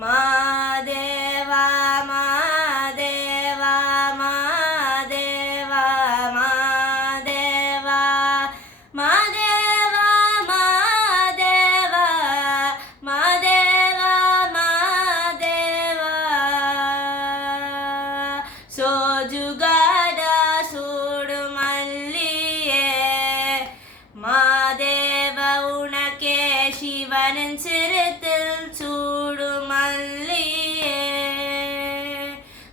மாதேவா மாதேவா மாதேவா மாதேவா மாதேவா மாதேவா மாதேவா மாதேவா சோஜுகாட சூடு மல்லியே மாதேவ உனக்கே சிவனின் சிரத்தில் சூடு மல்லியே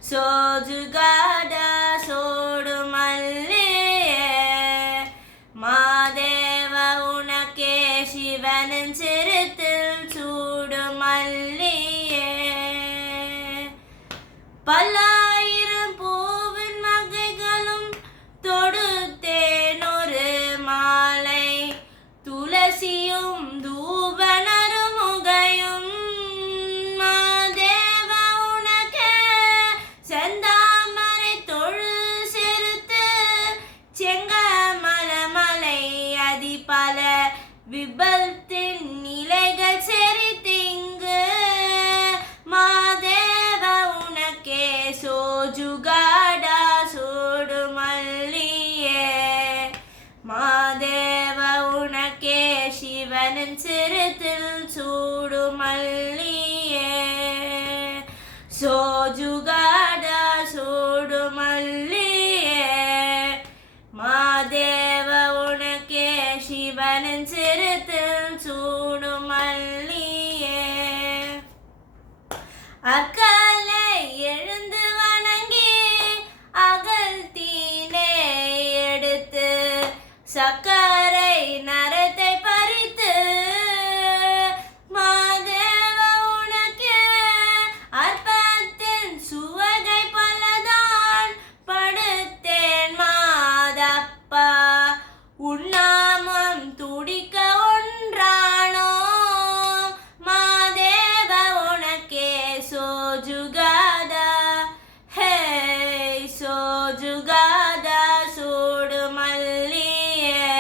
சோஜுகாட சூடு மல்லியே மாதேவ உனக்கே சிவனின் சிரத்தில் சூடு மல்லியே பல்லாயிரம் பூவின் வகைகளும் தொடுத்தேனொரு மாலை துளசியும் தூபனரும் முகையும் மாதேவ உனக்கே செந்தாமரை தொழு செருத்து செங்கமலமலை அதிபல விபத்தின் நிலைகள் செறித்திங்கு மாதேவ உனக்கே சோஜுகாடா சூடு மல்லியே மாதேவ உனக்கே சிவனின் சிரத்தில் சூடு மல்லியே சோஜுகாடா சூடு மல்லியே மாதேவ உனக்கே சிவனின் சிரத்தில் சூடு மல்லியே அக்கலை எழுந்து வணங்கி அகல் தீனே எடுத்து சக்கரை நரத்தை பறித்து மாதேவ உனக்கே அற்பத்தின் சுவகை பலதான் படுத்தேன் மாதப்பா உன்னாமம் துடிக்க ஒன்றானோ மாதேவ உனக்கே சோஜுகாதா ஹே சோஜுகாதா சூடு மல்லியே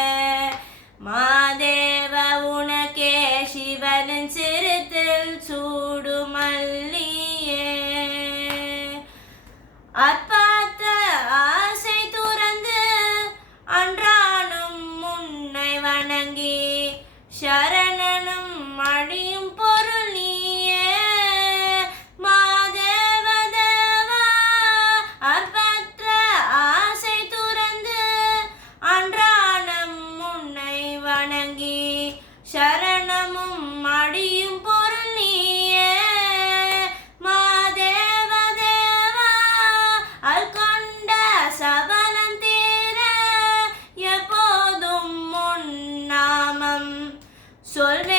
மாதேவ உனக்கே சிவனின் சிரத்தில் சூடு மல்லியே அற்பாத்த ஆசை துறந்து அன்றானும் முன்னை வணங்கி சரணனும் அழியும் பொருள் நீயே மாதேவ தேவா அற்பற்ற ஆசை துறந்து அன்றானம் முன்னை வணங்கி சரணமும் அழியும் பொருள் நீயே மாதேவ தேவா அல்கொண்ட சபலம் தீர எப்போதும் முன் நாமம் சொல்வே